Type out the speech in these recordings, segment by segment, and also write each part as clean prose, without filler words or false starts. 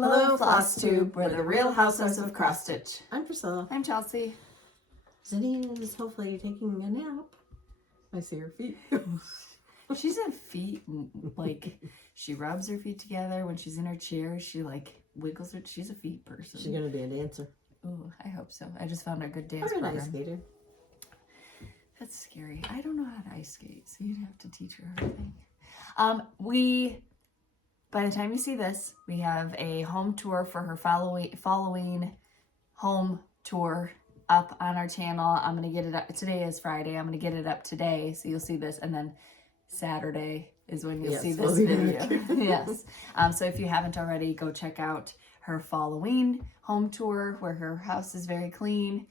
Hello, Flosstube. We're the Real Housewives of Cross Stitch. I'm Priscilla. I'm Chelsea. Zinni is hopefully taking a nap. I see her feet. She's a feet, like, she rubs her feet together. When she's in her chair, she, like, wiggles her. She's a feet person. She's going to be a dancer. Ooh, I hope so. I just found a good dance Or an program. ice skater. That's scary. I don't know how to ice skate, so you'd have to teach her everything. By the time you see this, we have a home tour for her following home tour up on our channel. I'm going to get it up. Today is Friday. I'm going to get it up today, so you'll see this. And then Saturday is when you'll see this video. Yes. So if you haven't already, go check out her following home tour where her house is very clean.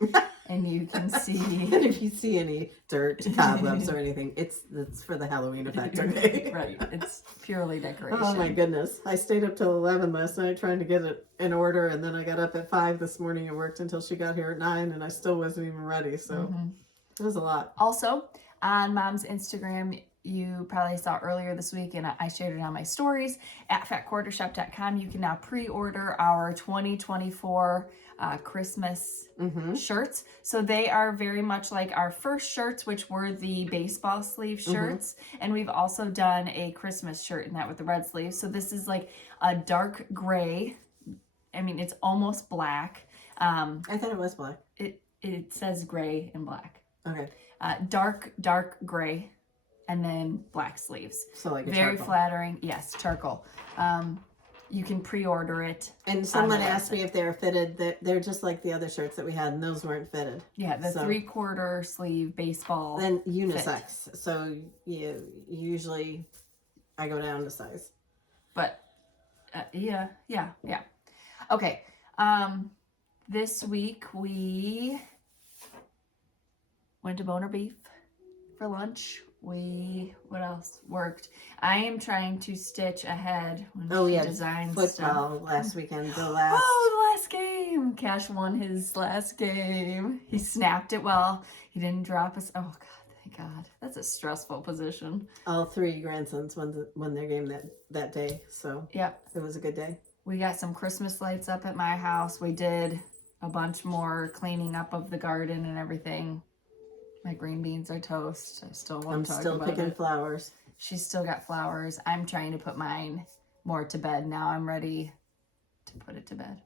And you can see... And if you see any dirt, cobwebs, or anything, it's for the Halloween effect, okay? Right. It's purely decoration. Oh my goodness. I stayed up till 11 last night trying to get it in order, and then I got up at 5 this morning and worked until she got here at 9, and I still wasn't even ready, so it was a lot. Also, on Mom's Instagram, you probably saw earlier this week, and I shared it on my stories, at fatquartershop.com, you can now pre-order our 2024 Christmas shirts. So they are very much like our first shirts, which were the baseball sleeve shirts. And we've also done a Christmas shirt in that with the red sleeves. So this is like a dark gray. I mean, it's almost black. I thought it was black. It says gray and black. Okay. Dark gray. And then black sleeves. So like a very charcoal. Flattering. Yes, charcoal. You can pre-order it. And someone asked me if they were fitted. They're just like the other shirts that we had, and those weren't fitted. Yeah, the 3/4 sleeve baseball. Then unisex. Fit. So usually I go down to size. But yeah. Okay. This week we went to Boner Beef for lunch. What else worked? I am trying to stitch ahead when she designs football stuff. last weekend. The last game. Cash won his last game. He snapped it well. He didn't drop us. Oh God, thank God. That's a stressful position. All 3 grandsons won their game that day. So yep, it was a good day. We got some Christmas lights up at my house. We did a bunch more cleaning up of the garden and everything. My green beans are toast. I still want to talk about it. I'm still picking flowers. She's still got flowers. I'm trying to put mine more to bed. Now I'm ready to put it to bed.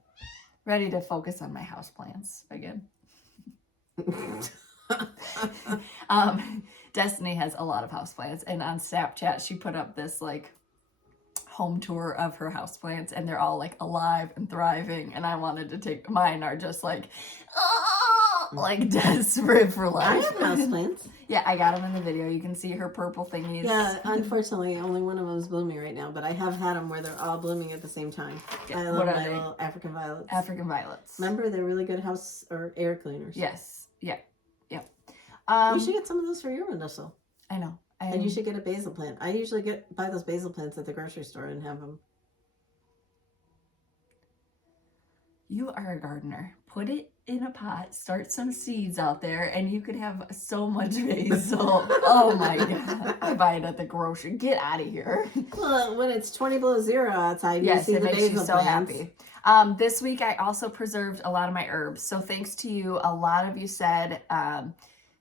Ready to focus on my houseplants again. Destiny has a lot of houseplants. And on Snapchat, she put up this like home tour of her houseplants. And they're all like alive and thriving. And I wanted to take, mine are just like, like desperate for life. I have houseplants. Yeah, I got them in the video. You can see her purple thingies. Yeah, unfortunately, only one of them is blooming right now, but I have had them where they're all blooming at the same time. Yeah. I love my little African violets. African violets. Remember, they're really good house or air cleaners. Yes. Yeah. Yeah. You should get some of those for your windowsill. I know. And you should get a basil plant. I usually buy those basil plants at the grocery store and have them. You are a gardener. Put it in a pot, start some seeds out there, and you could have so much basil. Oh my God. I buy it at the grocery. Get out of here. Well, when it's 20 below zero outside, yes, you see it the makes basil you so plants. happy. This week I also preserved a lot of my herbs. So thanks to you, a lot of you said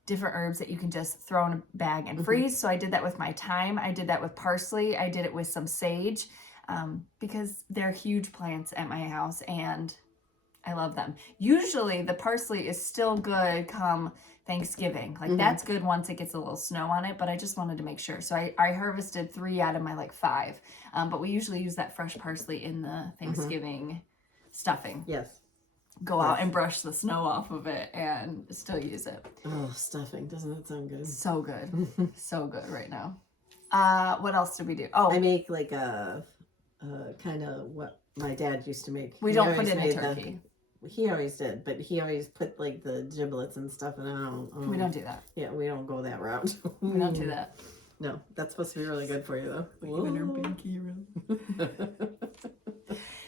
different herbs that you can just throw in a bag and freeze. So I did that with my thyme. I did that with parsley. I did it with some sage because they're huge plants at my house and I love them. Usually the parsley is still good come Thanksgiving. Like that's good once it gets a little snow on it, but I just wanted to make sure. So I harvested 3 out of my like 5. But we usually use that fresh parsley in the Thanksgiving stuffing. Yes. Go out and brush the snow off of it and still use it. Oh, stuffing. Doesn't that sound good? So good. So good right now. What else did we do? Oh, I make like a kind of what my dad used to make. We don't put in a turkey. He always did, but he always put like the giblets and stuff, and I don't. We don't do that. Yeah, we don't go that route. We don't do that. No, that's supposed to be really good for you, though. Even her pinky room.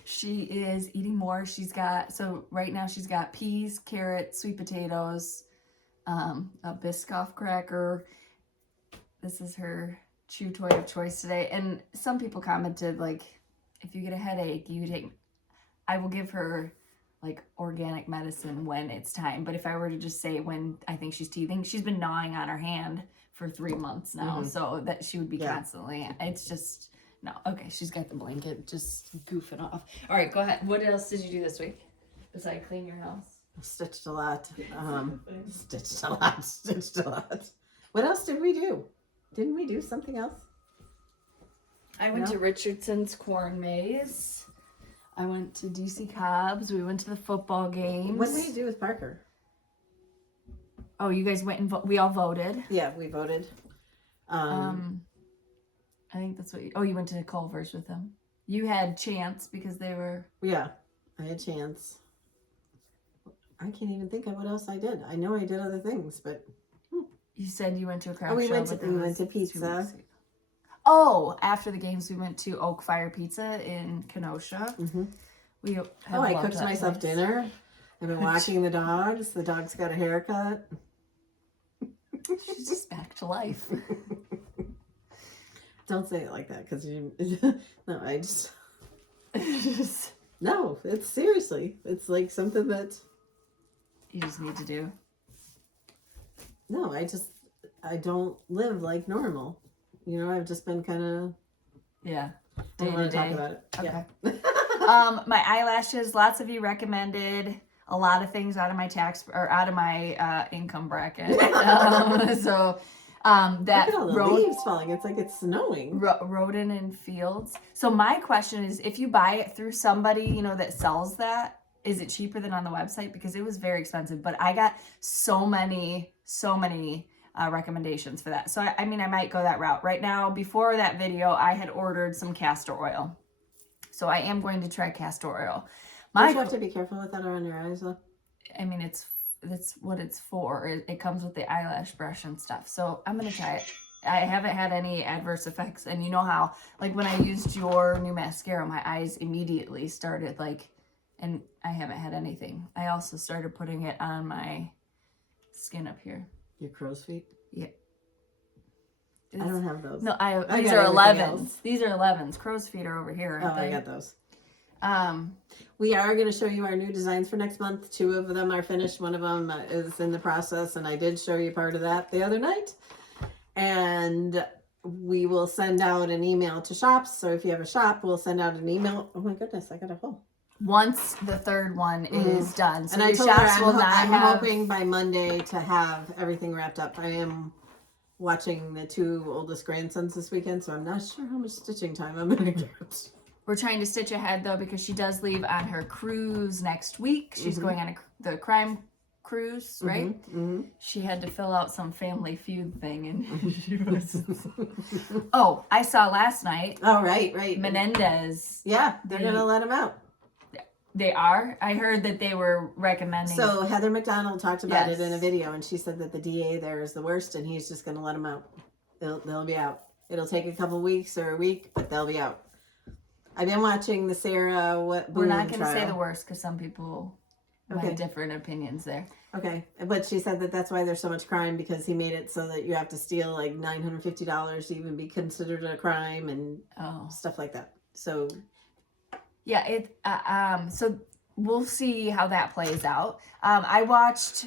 She is eating more. She's got, so right now she's got peas, carrots, sweet potatoes, a Biscoff cracker. This is her chew toy of choice today. And some people commented, like, if you get a headache, you take I will give her like organic medicine when it's time. But if I were to just say when I think she's teething, she's been gnawing on her hand for 3 months now. So that she would be constantly, it's just, no. Okay, she's got the blanket just goofing off. All right, go ahead. What else did you do this week besides clean your house? Stitched a lot. Stitched a lot. What else did we do? Didn't we do something else? I went to Richardson's Corn Maze. I went to DC Cobb's. We went to the football games. What did we do with Parker? Oh, you guys went and we all voted. Yeah, we voted. I think that's what you went to Culver's with them. You had Chance because they were... Yeah, I had Chance. I can't even think of what else I did. I know I did other things, but... You said you went to a craft we show. went to pizza. Oh, after the games, we went to Oak Fire Pizza in Kenosha. I cooked myself dinner. I've been walking the dogs. The dog's got a haircut. She's just back to life. Don't say it like that, because you... No, I just... No, it's seriously. It's like something that... You just need to do. No, I don't live like normal. You know, I've just been kind of... Yeah. I don't want to talk about it. Okay. Yeah. My eyelashes, lots of you recommended a lot of things out of my out of my income bracket. That Look at all the leaves falling. It's like it's snowing. Rodent and Fields. So my question is, if you buy it through somebody, you know, that sells that, is it cheaper than on the website? Because it was very expensive, but I got so many recommendations for that. So I mean, I might go that route. Right now, before that video, I had ordered some castor oil. So I am going to try castor oil. Don't you have to be careful with that around your eyes, though? I mean, that's what it's for. It comes with the eyelash brush and stuff. So I'm going to try it. I haven't had any adverse effects. And you know how, like when I used your new mascara, my eyes immediately started like, and I haven't had anything. I also started putting it on my skin up here. Your crow's feet? Yeah. I don't have those. No, I these got are everything 11s. else. These are 11s. Crow's feet are over here. I got those. We are going to show you our new designs for next month. 2 of them are finished. One of them is in the process, and I did show you part of that the other night. And we will send out an email to shops. So if you have a shop, we'll send out an email. Oh my goodness, I got a hole. Once the third one is done. So and I your told her shops will not I'm have... hoping by Monday to have everything wrapped up. I am watching the 2 oldest grandsons this weekend, so I'm not sure how much stitching time I'm going to get. We're trying to stitch ahead, though, because she does leave on her cruise next week. She's going on the crime cruise, right? She had to fill out some Family Feud thing, and she was... Oh, I saw last night. Oh, right. Menendez. Yeah, they're going to let him out. They are? I heard that they were recommending... So Heather McDonald talked about it in a video, and she said that the DA there is the worst, and he's just going to let them out. They'll be out. It'll take a couple weeks or a week, but they'll be out. I've been watching the Sarah We're not going to say the worst, because some people have different opinions there. Okay, but she said that that's why there's so much crime, because he made it so that you have to steal like $950 to even be considered a crime and stuff like that. So... Yeah, so we'll see how that plays out.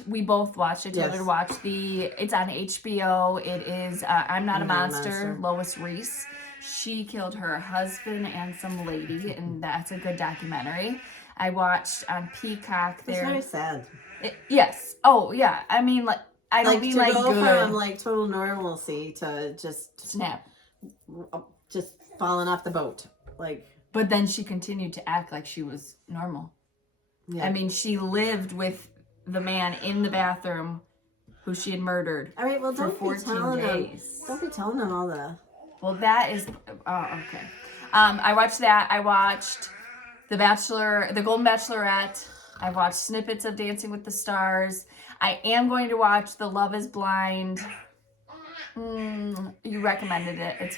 We both watched it. Taylor watched it's on HBO. It is, I'm Not a Monster, Lois Reese. She killed her husband and some lady, and that's a good documentary. I watched on Peacock there. It's very sad. Yes. Oh, yeah. I mean, like, I don't mean like go good. From like total normalcy to just snap. Just falling off the boat. Like... But then she continued to act like she was normal. Yeah. I mean, she lived with the man in the bathroom who she had murdered. All right, well, for 14 days. Don't be telling them all the... Well, that is... Oh, okay. I watched that. I watched The Golden Bachelorette. I watched snippets of Dancing with the Stars. I am going to watch The Love is Blind. You recommended it. It's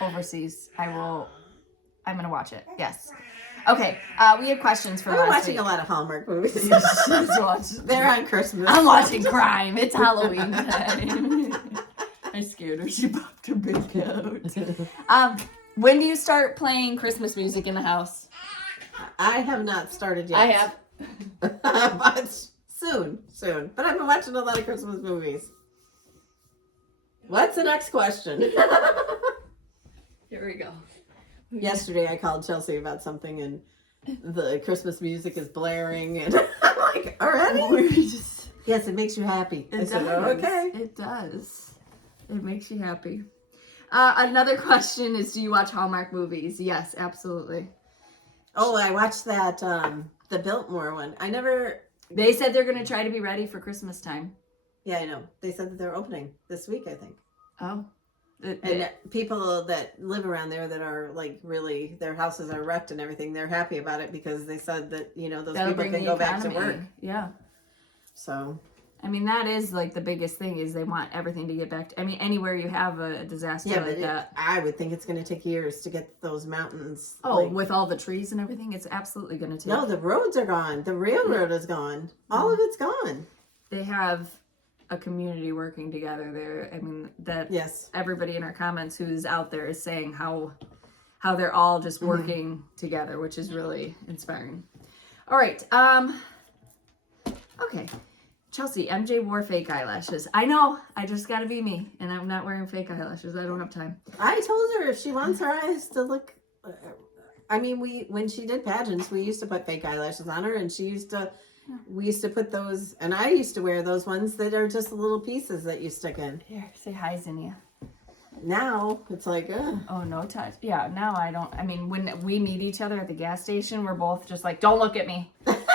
overseas. I'm going to watch it. Yes. Okay. We had questions for last week. I'm watching a lot of Hallmark movies. They're on Christmas. I'm watching crime. It's Halloween time. I scared her. She popped her big out. When do you start playing Christmas music in the house? I have not started yet. I have. But soon. But I've been watching a lot of Christmas movies. What's the next question? Here we go. Yesterday I called Chelsea about something and the Christmas music is blaring and I'm like, already? Yes, it makes you happy. It I said, does. oh, okay. It does. It makes you happy. Another question is, do you watch Hallmark movies? Yes, absolutely. Oh, I watched that, the Biltmore one. They said they're going to try to be ready for Christmas time. Yeah, I know. They said that they're opening this week, I think. Oh. And people that live around there that are like really, their houses are wrecked and everything, they're happy about it because they said that, you know, those people can go back to work. Yeah. So. I mean, that is like the biggest thing is they want everything to get back to, I mean, anywhere you have a disaster like that. I would think it's going to take years to get those mountains. Oh, with all the trees and everything, it's absolutely going to take. No, the roads are gone. The railroad is gone. All of it's gone. They have a community working together there. I mean, that yes, everybody in our comments who's out there is saying how they're all just working together, which is really inspiring. All right. Okay. Chelsea, MJ wore fake eyelashes. I know. I just got to be me, and I'm not wearing fake eyelashes. I don't have time. I told her if she wants her eyes to look. I mean, when she did pageants, we used to put fake eyelashes on her, and we used to put those, and I used to wear those ones that are just little pieces that you stick in. Here, say hi, Zinnia. Now it's like, oh, no touch. Yeah, now I don't. I mean, when we meet each other at the gas station, we're both just like, don't look at me.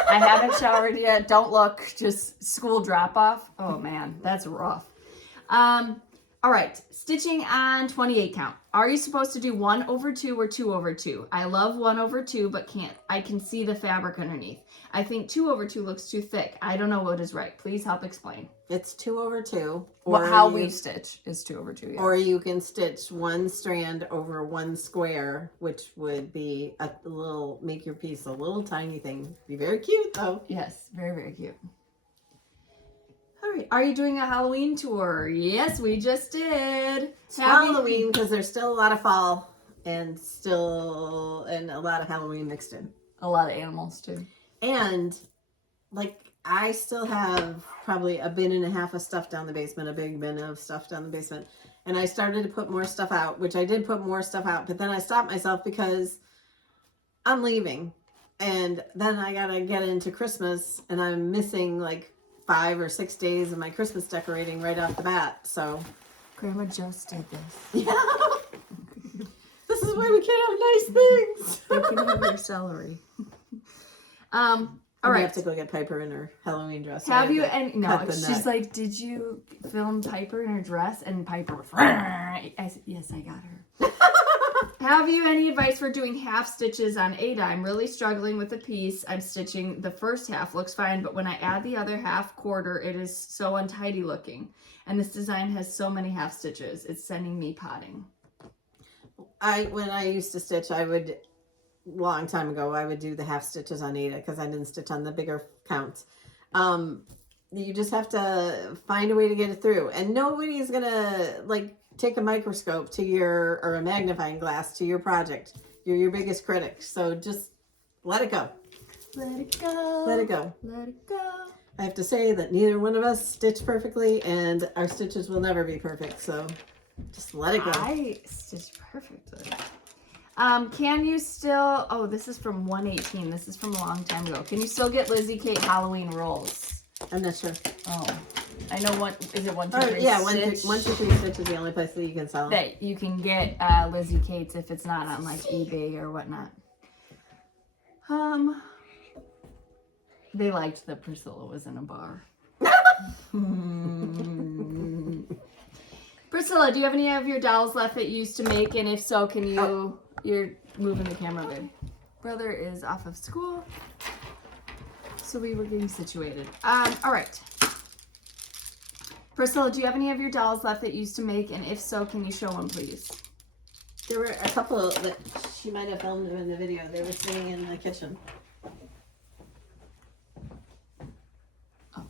I haven't showered yet. Don't look. Just school drop off. Oh man, that's rough. All right, stitching on 28 count. Are you supposed to do 1/2 or 2/2? I love 1/2, but I can see the fabric underneath. I think 2/2 looks too thick. I don't know what is right. Please help explain. It's 2/2. How we stitch is 2/2. Yeah. Or you can stitch one strand over one square, which would be make your piece a little tiny thing. Be very cute though. Yes, very, very cute. All right. Are you doing a Halloween tour? Yes, we just did. It's Halloween because there's still a lot of fall and a lot of Halloween mixed in. A lot of animals too. And like I still have probably a bin and a half of stuff down the basement, a big bin of stuff down the basement. And I started to put more stuff out, which I did put more stuff out, but then I stopped myself because I'm leaving. And then I gotta get into Christmas and I'm missing like 5 or 6 days of my Christmas decorating right off the bat. So Grandma just did this. Yeah. This is why we can't have nice things. You can have your celery. All right. I have to go get Piper in her Halloween dress. Have you? And no, she's like, did you film Piper in her dress? And Piper was, I said, yes, I got her. Have you any advice for doing half stitches on Ada? I'm really struggling with the piece. I'm stitching the first half, looks fine, but when I add the other half quarter, it is so untidy looking. And this design has so many half stitches. It's sending me potting. When I used to stitch, long time ago, I would do the half stitches on Ada because I didn't stitch on the bigger counts. You just have to find a way to get it through. And nobody's going to like take a microscope or a magnifying glass to your project. You're your biggest critic. So just let it go. Let it go. Let it go. Let it go. I have to say that neither one of us stitch perfectly and our stitches will never be perfect. So just let it go. I stitch perfectly. Can you still, oh, this is from 118. This is from a long time ago. Can you still get Lizzie Kate Halloween rolls? I'm not sure. Oh, I know is it 1, 2, 3 yeah, stitch? 1, 2, 3 stitch is the only place that you can sell them. That you can get Lizzie Kate's if it's not on like eBay or whatnot. They liked that Priscilla was in a bar. Priscilla, do you have any of your dolls left that you used to make? And if so, can you... You're moving the camera, babe. Brother is off of school. So we were getting situated. All right. Priscilla, do you have any of your dolls left that you used to make? And if so, can you show them, please? There were a couple that she might have filmed in the video. They were sitting in the kitchen. Oh.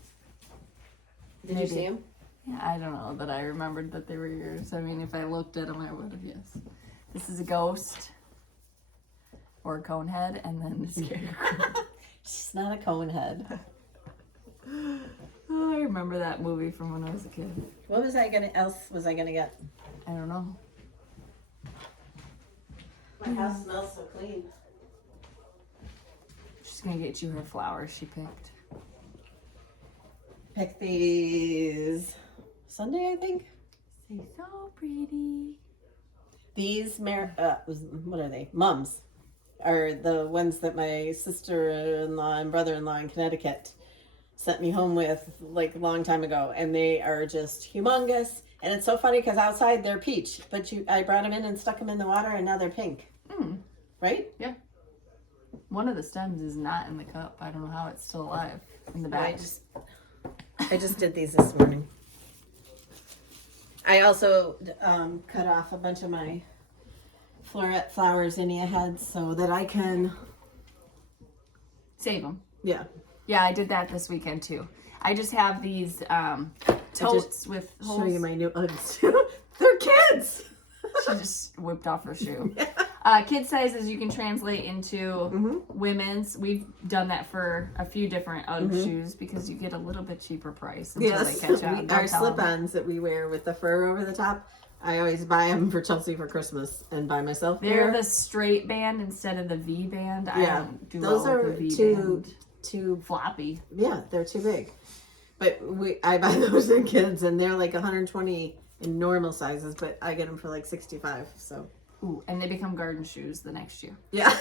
Did you see them? Yeah, I don't know that I remembered that they were yours. I mean, if I looked at them, I would have, yes. This is a ghost. or a cone head, and then the scarecrow. She's not a cone head. Oh, I remember that movie from when I was a kid. What was I gonna get? I don't know. My house smells so clean. She's gonna get you her flowers she picked. Pick these Sunday, I think. Say so pretty. These what are they? Mums are the ones that my sister-in-law and brother-in-law in Connecticut sent me home with like a long time ago, and they are just humongous. And it's so funny because outside they're peach, but I brought them in and stuck them in the water, and now they're pink. Right? Yeah. One of the stems is not in the cup. I don't know how it's still alive in the bag. I just did these this morning. I also cut off a bunch of my floret flowers zinnia heads so that I can Save them. Yeah. Yeah, I did that this weekend too. I just have these totes with holes. Show you my new Uggs too. They're kids. She just whipped off her shoe. Kid sizes you can translate into women's. We've done that for a few different Ugg shoes because you get a little bit cheaper price until they catch on. Our slip-ons that we wear with the fur over the top, I always buy them for Chelsea for Christmas and buy myself. They're the straight band instead of the V band. I don't do those well are with the V too band. Floppy. Yeah, they're too big. But I buy those in kids, and they're like 120 in normal sizes, but I get them for like 65. So. Ooh, and they become garden shoes the next year. Yeah.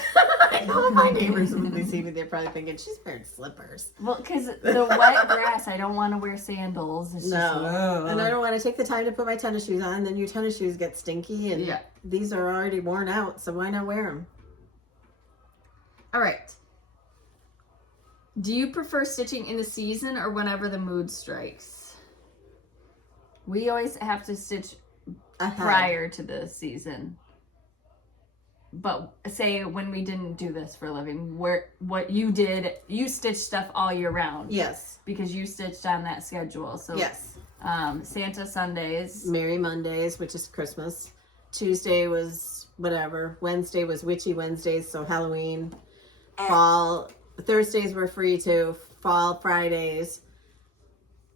I know my neighbors, when they see me, they're probably thinking, she's wearing slippers. Well, because the wet grass, I don't want to wear sandals. It's no. And I don't want to take the time to put my tennis shoes on. Then your tennis shoes get stinky, and these are already worn out, so why not wear them? All right. Do you prefer stitching in the season or whenever the mood strikes? We always have to stitch prior to the season. But say when we didn't do this for a living, what you did, you stitched stuff all year round. Yes. Because you stitched on that schedule. So yes. Santa Sundays. Merry Mondays, which is Christmas. Tuesday was whatever. Wednesday was Witchy Wednesdays, so Halloween. Fall. Thursdays were free too. Fall Fridays.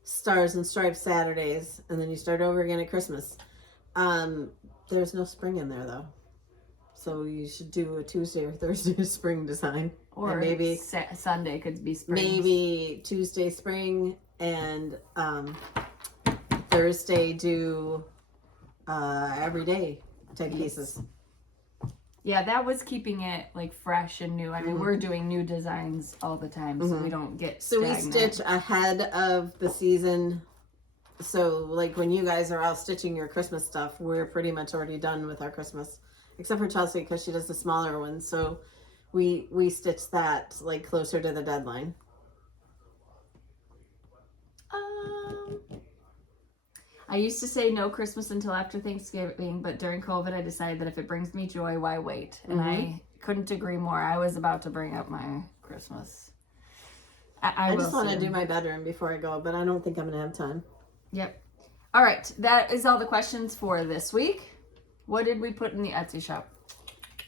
Stars and Stripes Saturdays. And then you start over again at Christmas. There's no spring in there though. So you should do a Tuesday or Thursday spring design. Or and maybe Sunday could be spring. Maybe Tuesday spring and Thursday do everyday type pieces. Yeah, that was keeping it like fresh and new. I mean, we're doing new designs all the time, so we don't get stagnant. So we stitch ahead of the season. So like when you guys are out stitching your Christmas stuff, we're pretty much already done with our Christmas. Except for Chelsea, because she does the smaller ones. So we stitch that like closer to the deadline. I used to say no Christmas until after Thanksgiving, but during COVID, I decided that if it brings me joy, why wait? And I couldn't agree more. I was about to bring up my Christmas. I just want to do my bedroom before I go, but I don't think I'm going to have time. Yep. All right. That is all the questions for this week. What did we put in the Etsy shop?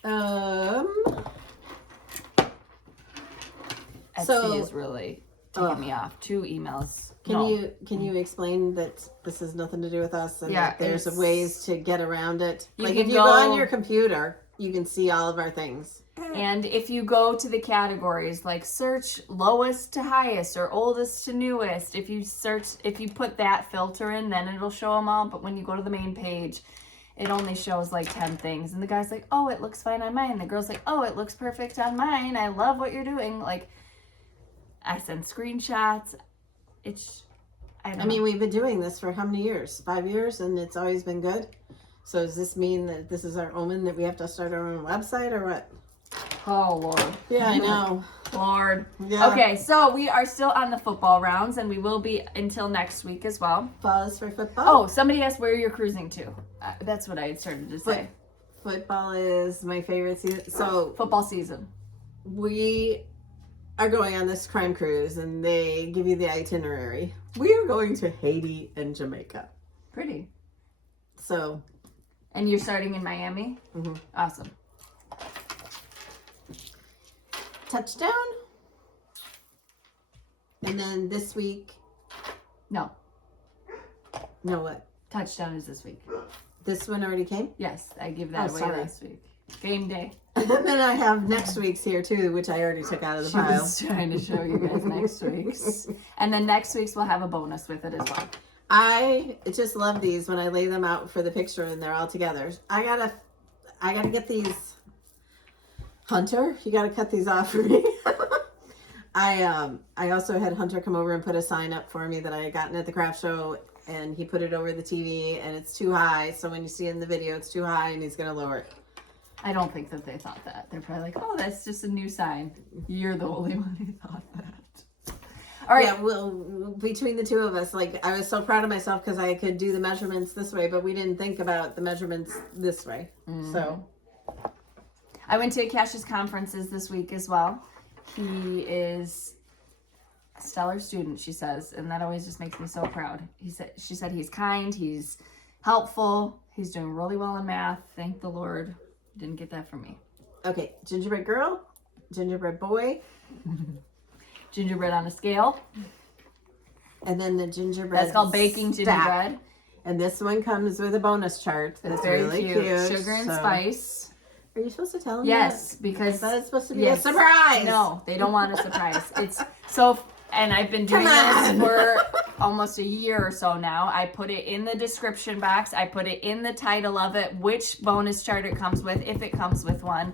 Etsy is really taking me off. 2 emails. Can you explain that this has nothing to do with us and that there's ways to get around it? Like if you go on your computer, you can see all of our things. And if you go to the categories, like search lowest to highest or oldest to newest, if you put that filter in, then it'll show them all. But when you go to the main page, it only shows like 10 things. And the guy's like, oh, it looks fine on mine. The girl's like, oh, it looks perfect on mine. I love what you're doing. Like, I send screenshots. I mean, we've been doing this for how many years? 5 years, and it's always been good. So does this mean that this is our omen that we have to start our own website or what? Oh, Lord. Yeah, I know. Lord. Yeah. Okay, so we are still on the football rounds, and we will be until next week as well. Pause for football. Oh, somebody asked where you're cruising to. That's what I had started to say. Football is my favorite season. So football season. We are going on this crime cruise, and they give you the itinerary. We are going to Haiti and Jamaica. Pretty. So. And you're starting in Miami? Mm-hmm. Awesome. touchdown. And then this week, No, what? touchdown is this week. This one already came? Yes, I gave that Oh, away sorry. last week. Game day. And then I have next week's here too, which I already took out of the She pile. was trying to show you guys next week's. And then next week's we'll have a bonus with it as well. I just love these when I lay them out for the picture and they're all together. I gotta get these. Hunter, you gotta cut these off for me. I also had Hunter come over and put a sign up for me that I had gotten at the craft show, and he put it over the TV, and it's too high. So when you see it in the video, it's too high, and he's gonna lower it. I don't think that they thought that. They're probably like, oh, that's just a new sign. You're the only one who thought that. All right. Yeah, well, between the two of us, like, I was so proud of myself because I could do the measurements this way, but we didn't think about the measurements this way. So I went to Akash's conferences this week as well. He is a stellar student, she says, and that always just makes me so proud. She said he's kind, he's helpful, he's doing really well in math. Thank the Lord. Didn't get that from me. okay, gingerbread girl, gingerbread boy, Gingerbread on a scale. and then the gingerbread. That's called baking stack. gingerbread. And this one comes with a bonus chart. That's That's very really cute. Sugar and so- spice. Are you supposed to tell them? Yes, that? because I thought it's supposed to be yes. a surprise. No, they don't want a surprise. It's so, and I've been doing Come this on. for almost a year or so now. I put it in the description box. I put it in the title of it, which bonus chart it comes with, if it comes with one.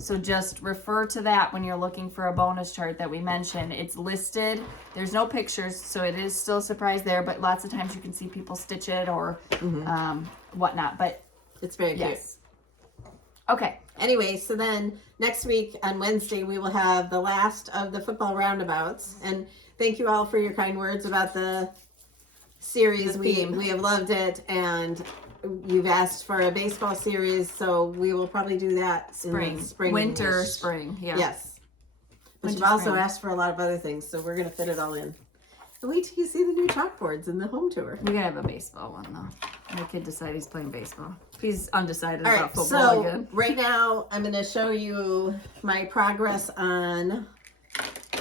So just refer to that when you're looking for a bonus chart that we mentioned. It's listed. There's no pictures, so it is still a surprise there, but lots of times you can see people stitch it or whatnot. But It's very cute. yes. Okay. Anyway, so then next week on Wednesday, we will have the last of the football roundabouts. And thank you all for your kind words about the series. The We theme. have loved it. And you've asked for a baseball series. So we will probably do that in the spring. Winter, spring. Yeah. Yes. But Winter, you've also spring. asked for a lot of other things. So we're going to fit it all in. And wait till you see the new chalkboards in the home tour. We gotta have a baseball one though. My kid decided he's playing baseball. He's undecided All about right, football so again. right now I'm going to show you my progress on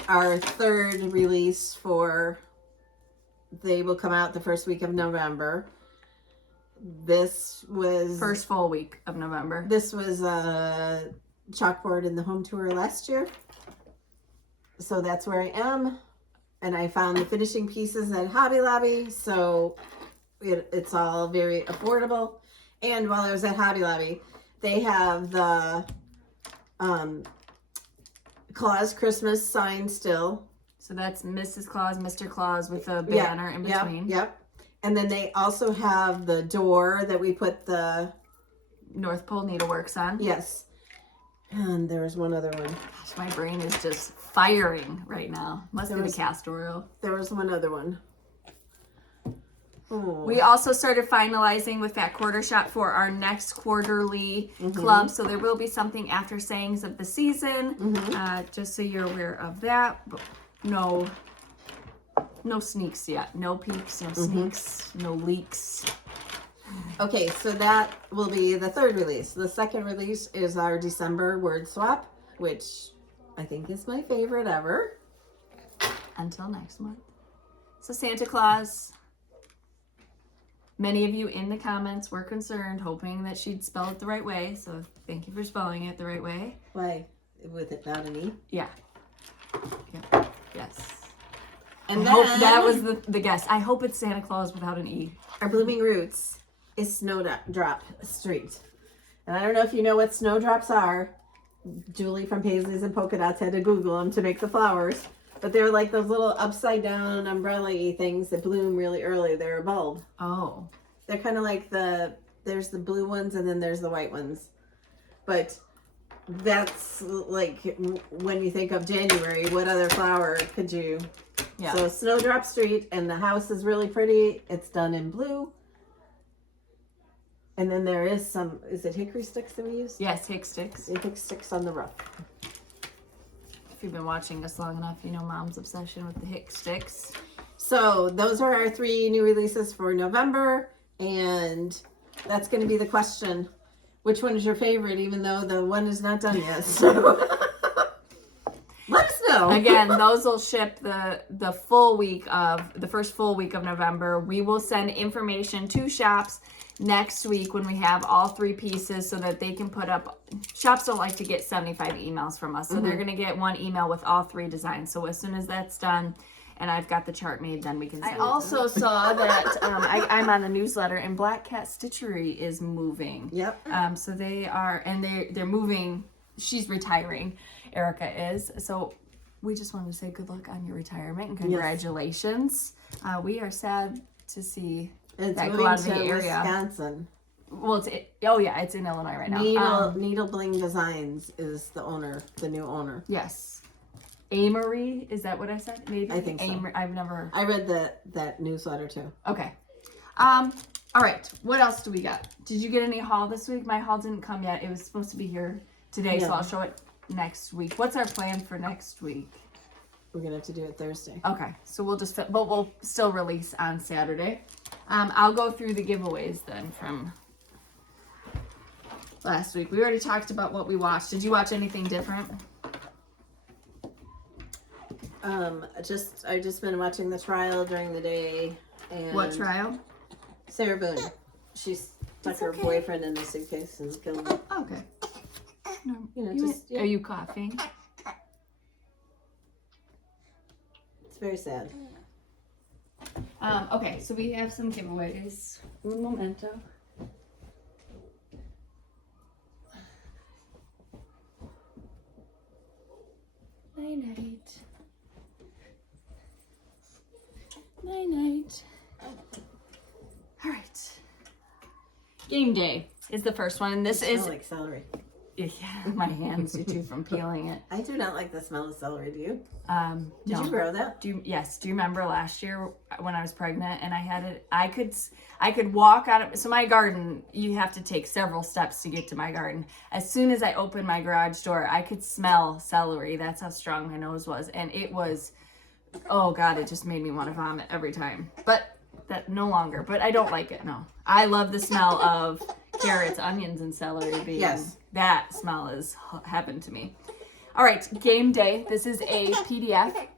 our third release for, they will come out the first week of November. This was First full week of November. This was a chalkboard in the home tour last year. So that's where I am. And I found the finishing pieces at Hobby Lobby. So it's all very affordable. And while I was at Hobby Lobby, they have the Claus Christmas sign still. So that's Mrs. Claus, Mr. Claus with a banner in between. Yep. And then they also have the door that we put the, North Pole Needleworks on. yes. And there's one other one. Gosh, my brain is just firing right now. Must be the castor oil. There was one other one. Oh. We also started finalizing with that quarter shot for our next quarterly club. So there will be something after sayings of the season, just so you're aware of that. But no sneaks yet. No peeks, no sneaks, no leaks. Okay, so that will be the third release. The second release is our December word swap, which I think is my favorite ever. Until next month. So Santa Claus. Many of you in the comments were concerned, hoping that she'd spell it the right way. So thank you for spelling it the right way. Why? With it without an E? Yeah. Yeah. Yes. And I then hope that was the guess. I hope it's Santa Claus without an E. our Blooming Roots is Snowdrop Street. And I don't know if you know what snowdrops are. Julie from Paisleys and Polka Dots had to Google them to make the flowers. But they're like those little upside down umbrella-y things that bloom really early. They're a bulb. Oh. They're kind of like there's the blue ones and then there's the white ones. But that's like when you think of January, what other flower could you? Yeah. So Snowdrop Street, and the house is really pretty. It's done in blue. And then there is some, is it hickory sticks that we use? Yes, Hick sticks. Hickory sticks on the roof. If you've been watching us long enough, you know Mom's obsession with the Hick sticks. So those are our 3 new releases for November. And that's going to be the question. Which one is your favorite, even though the one is not done yet? So know. Again, those will ship the first full week of November. We will send information to shops next week when we have all 3 pieces so that they can put up. Shops don't like to get 75 emails from us, so they're going to get 1 email with all 3 designs. So as soon as that's done and I've got the chart made, then we can send it. I also saw that I'm on the newsletter, and Black Cat Stitchery is moving. Yep. So they are, and they're moving. She's retiring. Erica is. So we just wanted to say good luck on your retirement and congratulations. Yes. We are sad to see it's that go out of the area. Wisconsin. Well, it's in Illinois right now. Needle Bling Designs is the owner, the new owner. Yes. Amory, is that what I said? Maybe I think so. I've never. I read that newsletter too. Okay. All right. What else do we got? Did you get any haul this week? My haul didn't come yet. It was supposed to be here today, so I'll show it next week. What's our plan for next week? We're gonna have to do it Thursday. Okay, so but we'll still release on Saturday. I'll go through the giveaways then from last week. We already talked about what we watched. Did you watch anything different? I just been watching the trial during the day. And What trial? Sarah Boone. She stuck her boyfriend in a suitcase and killed him. Okay. No, Are you coughing? It's very sad. Okay, so we have some giveaways. Un momento. Night. Night. All right. Game day is the first one. This is like celery. Yeah, my hands do too from peeling it. I do not like the smell of celery. Do you? Did you grow that? Yes. Do you remember last year when I was pregnant and I had it? I could walk out of. So my garden, you have to take several steps to get to my garden. As soon as I opened my garage door, I could smell celery. That's how strong my nose was, and it was. Oh God, it just made me want to vomit every time. But that no longer. But I don't like it. No, I love the smell of carrots, onions, and celery being. Yes. That smell is heaven to me. All right, game day. This is a PDF.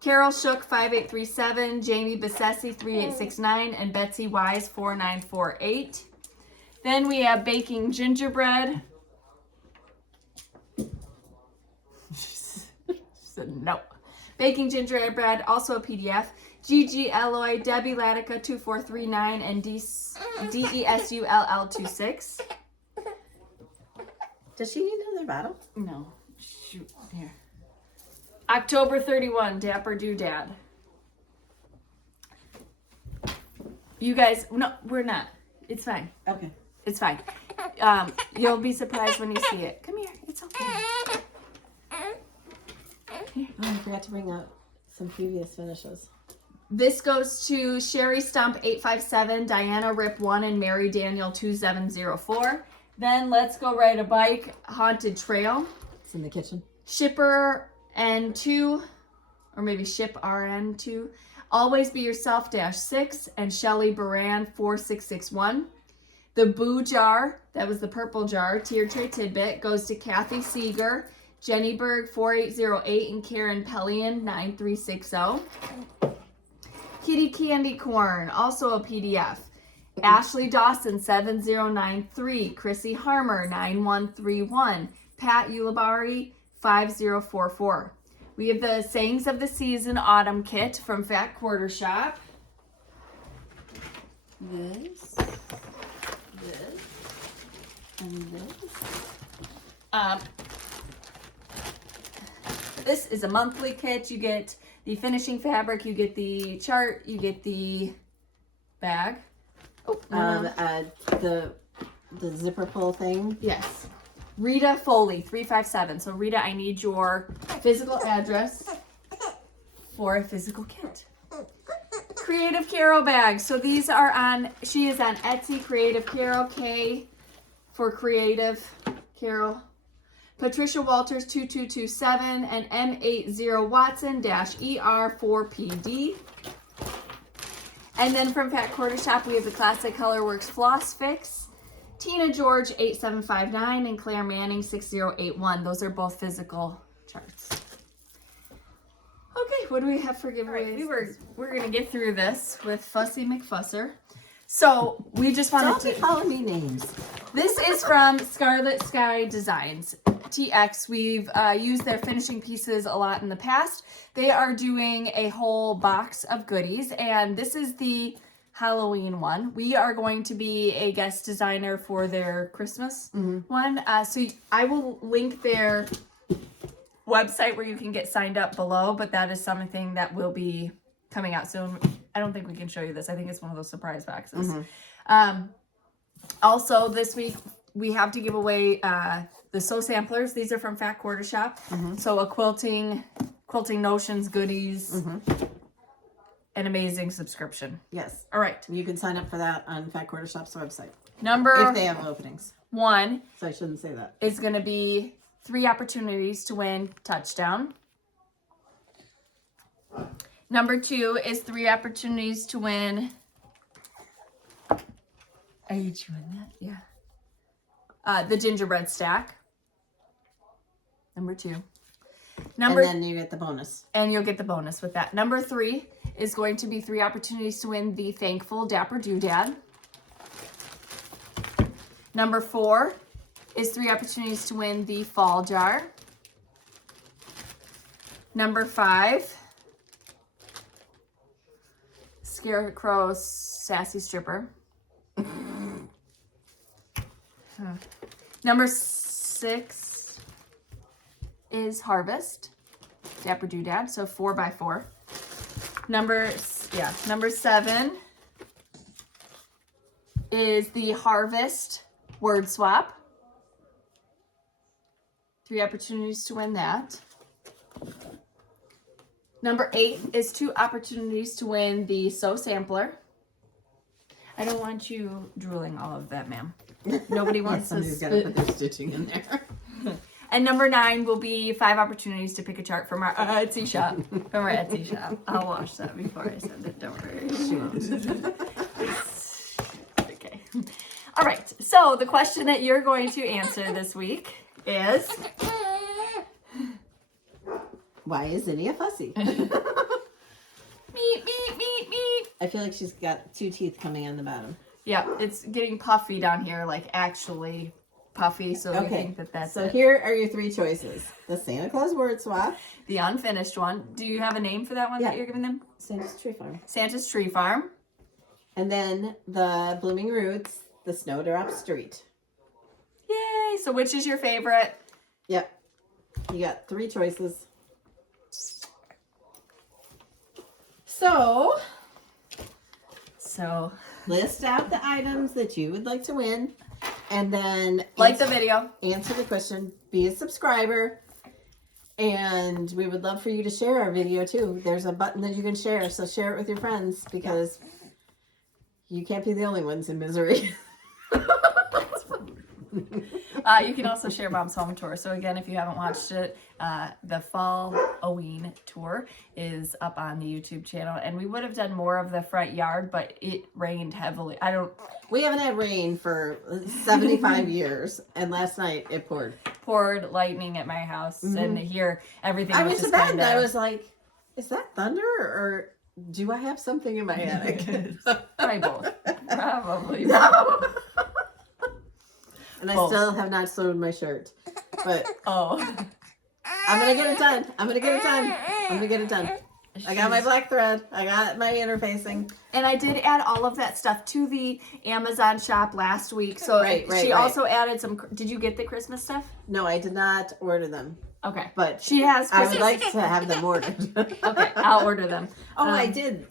Carol Shook 5837, Jamie Besessi 3869, and Betsy Wise 4948. Then we have baking gingerbread. She said no. Baking gingerbread, also a PDF. Gigi Eloy, Debbie Latica 2439, and DESULL26. Does she need another bottle? No. Shoot. Here. October 31, Dapper Doodad. You guys, no, we're not. It's fine. Okay. It's fine. You'll be surprised when you see it. Come here. It's okay. Here. Oh, I forgot to bring out some previous finishes. This goes to Sherry Stump 857, Diana Rip 1, and Mary Daniel 2704. Then let's go ride a bike, Haunted Trail. It's in the kitchen. Shipper N2, or maybe Ship RN2. Always Be Yourself -6, and Shelly Baran 4661. The Boo Jar, that was the purple jar, Tier Tray Tidbit, goes to Kathy Seeger, Jenny Berg 4808, and Karen Pellion 9360. Kitty Candy Corn, also a PDF. Ashley Dawson 7093, Chrissy Harmer 9131, Pat Ulabari 5044. We have the Sayings of the Season Autumn Kit from Fat Quarter Shop. This, and this. This is a monthly kit. You get the finishing fabric, you get the chart, you get the bag. Oh, the zipper pull thing. Yes. Rita Foley 357. So Rita, I need your physical address for a physical kit. Creative Carol bags. So these are she is on Etsy. Creative Carol, K for Creative Carol. Patricia Walters 2227 and M80 Watson -ER4PD. And then from Fat Quarter Shop, we have the Classic Colorworks Floss Fix, Tina George 8759 and Claire Manning 6081. Those are both physical charts. Okay, what do we have for giveaways? Right, we're gonna get through this with Fussy McFusser. So we just wanted Don't be calling me names. This is from Scarlet Sky Designs, TX. We've used their finishing pieces a lot in the past. They are doing a whole box of goodies, and this is the Halloween one. We are going to be a guest designer for their Christmas one. So I will link their website where you can get signed up below, but that is something that will be coming out soon. I don't think we can show you this. I think it's one of those surprise boxes. Also, this week we have to give away the Sew Samplers. These are from Fat Quarter Shop. So a quilting notions goodies, an amazing subscription. Yes. All right. You can sign up for that on Fat Quarter Shop's website. Number if they have openings. 1 So I shouldn't say that. is going to be 3 opportunities to win touchdown. Number 2 is 3 opportunities to win. Are you chewing that? Yeah. The gingerbread stack. Number 2. And then you get the bonus. And you'll get the bonus with that. Number 3 is going to be 3 opportunities to win the Thankful Dapper Doodad. Number 4 is 3 opportunities to win the Fall Jar. Number 5, Scarecrow Sassy Stripper. Number 6 is Harvest Dapper Doodad, so 4x4. Number 7 is the Harvest Word Swap. 3 opportunities to win that. Number 8 is 2 opportunities to win the Sew Sampler. I don't want you drooling all of that, ma'am. Nobody wants to Somebody's got to put their stitching in there. And number 9 will be 5 opportunities to pick a chart from our Etsy shop. I'll wash that before I send it. Don't worry. Okay. All right. So the question that you're going to answer this week is, why is Zinni a fussy? meep, meep, meep, meep. I feel like she's got 2 teeth coming on the bottom. Yeah, it's getting puffy down here, like actually puffy. So we think that that's so it. Here are your 3 choices. The Santa Claus Word Swap. The unfinished one. Do you have a name for that one that you're giving them? Santa's Tree Farm. Santa's Tree Farm. And then the Blooming Roots, the Snowdrop Street. Yay! So which is your favorite? Yep. You got 3 choices. So list out the items that you would like to win, and then like the video, answer the question, be a subscriber, and we would love for you to share our video too. There's a button that you can share, so share it with your friends, because you can't be the only ones in misery. You can also share Mom's Home Tour. So again, if you haven't watched it, the Fall Oween Tour is up on the YouTube channel. And we would have done more of the front yard, but it rained heavily. We haven't had rain for 75 years, and last night it poured. Poured lightning at my house, and here everything I was went just to bed kinda... and I was like, is that thunder, or do I have something in my attic? Probably both. Probably. No. And I still have not sewed my shirt. But I'm going to get it done. I'm going to get it done. I got my black thread. I got my interfacing. And I did add all of that stuff to the Amazon shop last week. So she also added some... Did you get the Christmas stuff? No, I did not order them. Okay. But she has Christmas. I would like to have them ordered. Okay, I'll order them. Oh, I did.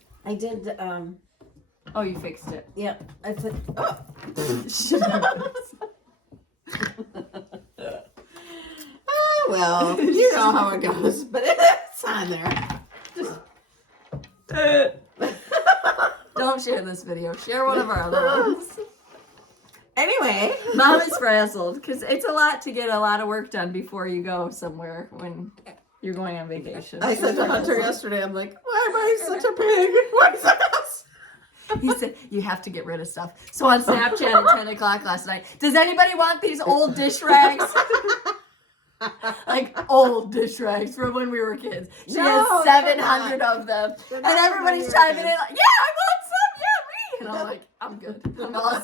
Oh, you fixed it. Yep. I said, oh. Oh, well, you know how it goes, but it's on there. Don't share this video. Share one of our other ones. Anyway, Mom is frazzled because it's a lot to get a lot of work done before you go somewhere when you're going on vacation. I said to Hunter yesterday, I'm like, why am I such a pig? What's this? He said, you have to get rid of stuff. So on Snapchat at 10 o'clock last night, does anybody want these old dish rags? Like old dish rags from when we were kids. She No, has they're 700 of them. They're And not from everybody's when we were chiming in kids. like, yeah, I want some, yeah, me. And I'm like, I'm good. I'm all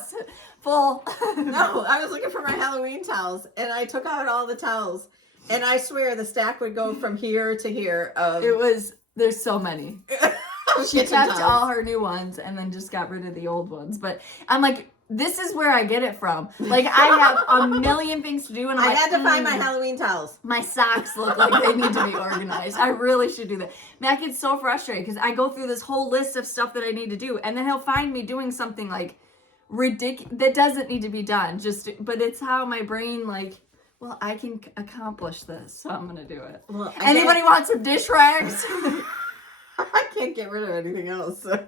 full. No, I was looking for my Halloween towels, and I took out all the towels, and I swear the stack would go from here to here. There's so many. She kitchen kept towels. all her new ones and then just got rid of the old ones. But I'm like, this is where I get it from. Like, I have a million things to do, and I'm I like, had to find my Halloween towels. my socks look like they need to be organized. I really should do that. Matt gets so frustrated because I go through this whole list of stuff that I need to do, and then he'll find me doing something like ridiculous that doesn't need to be done. But it's how my brain like, well, I can accomplish this, so I'm gonna do it. Well, Anybody want some dish rags? I can't get rid of anything else. So.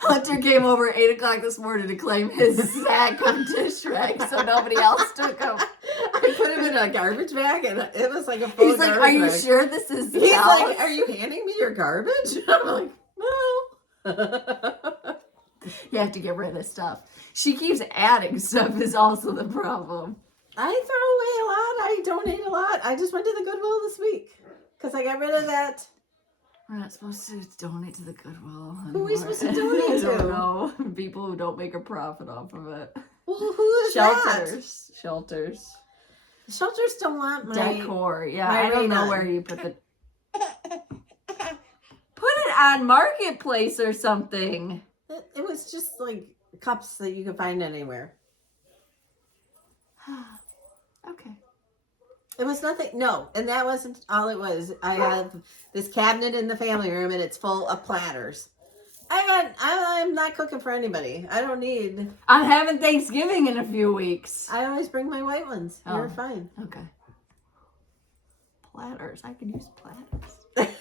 Hunter came over at 8 o'clock this morning to claim his sack of dish rags, so nobody else took them. I put him in a garbage bag, and it was like a full He's like, garbage "Are you bag. sure this is?" He's Cal's?" like, "Are you handing me your garbage?" I'm like, "No." You have to get rid of stuff. She keeps adding stuff is also the problem. I throw away a lot. I donate a lot. I just went to the Goodwill this week because I got rid of that. We're not supposed to donate to the Goodwill. Who are we anymore. supposed to donate I don't to? know. People who don't make a profit off of it. Well, who is that? Shelters. Shelters don't want my Decor. Yeah, my I don't know radon. where you put the... Put it on Marketplace or something. It was just like cups that you could find anywhere. Okay. It was nothing. No, and that wasn't all it was. I have this cabinet in the family room, and it's full of platters. I'm not cooking for anybody. I don't need. I'm having Thanksgiving in a few weeks. I always bring my white ones. You're Oh. fine. Okay. Platters. I can use platters.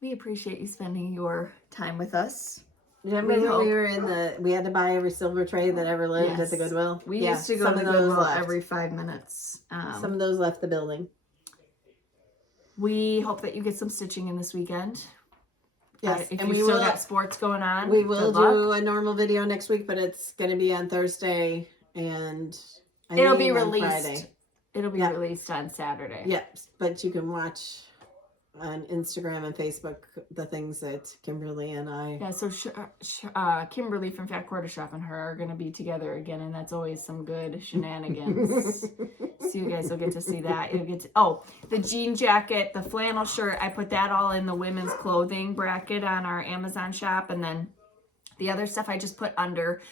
We appreciate you spending your time with us. Remember we had to buy every silver tray that ever lived at Yes. the Goodwill? We used to go some to of the those Goodwill left. every 5 minutes. Some of those left the building. We hope that you get some stitching in this weekend. Yes, if and you we still will. got sports going on, We will good luck. do a normal video next week, but it's going to be on Thursday, and It'll be think on released. Friday. It'll be Yeah. Released on Saturday. Yes, but you can watch on Instagram and Facebook the things that Kimberly and I. Yeah, so Kimberly from Fat Quarter Shop and her are going to be together again, and that's always some good shenanigans. So you guys will get to see that. You'll get to, the jean jacket, the flannel shirt, I put that all in the women's clothing bracket on our Amazon shop, and then the other stuff I just put under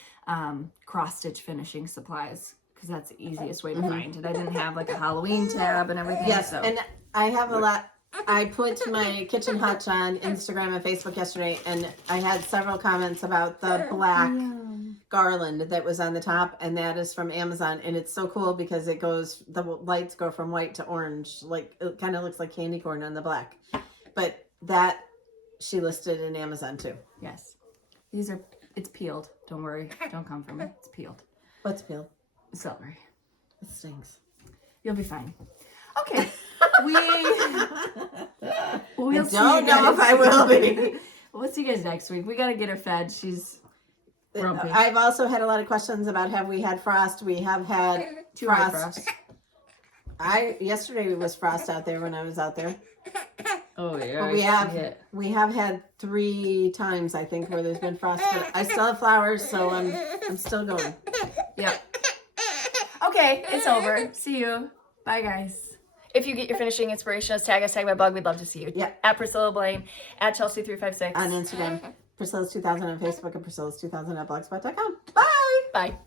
cross-stitch finishing supplies, because that's the easiest way to find it. I didn't have like a Halloween tab and everything. Yes, so. and I have a lot. I put my kitchen hutch on Instagram and Facebook yesterday, and I had several comments about the black garland that was on the top, and that is from Amazon, and it's so cool because it goes, the lights go from white to orange, like it kind of looks like candy corn on the black, but that she listed in Amazon too. Yes. It's peeled. Don't worry. Don't come for me. It's peeled. What's peeled? Celery. It stings. You'll be fine. Okay. We'll I see don't you know guys. if I will be. We'll see you guys next week. We got to get her fed. She's grumpy. I've also had a lot of questions about have we had frost. We have had Too high frost. for us. Yesterday was frost out there when I was out there. Oh yeah. But we have had 3 times I think where there's been frost, but I still have flowers, so I'm still going. Yep. Okay, it's over. See you. Bye, guys. If you get your finishing inspiration, tag us, tag my blog. We'd love to see you. Yeah. At Priscilla Blaine, at Chelsea356. On Instagram, Priscilla's 2000 on Facebook, and Priscilla's 2000 at blogspot.com. Bye. Bye.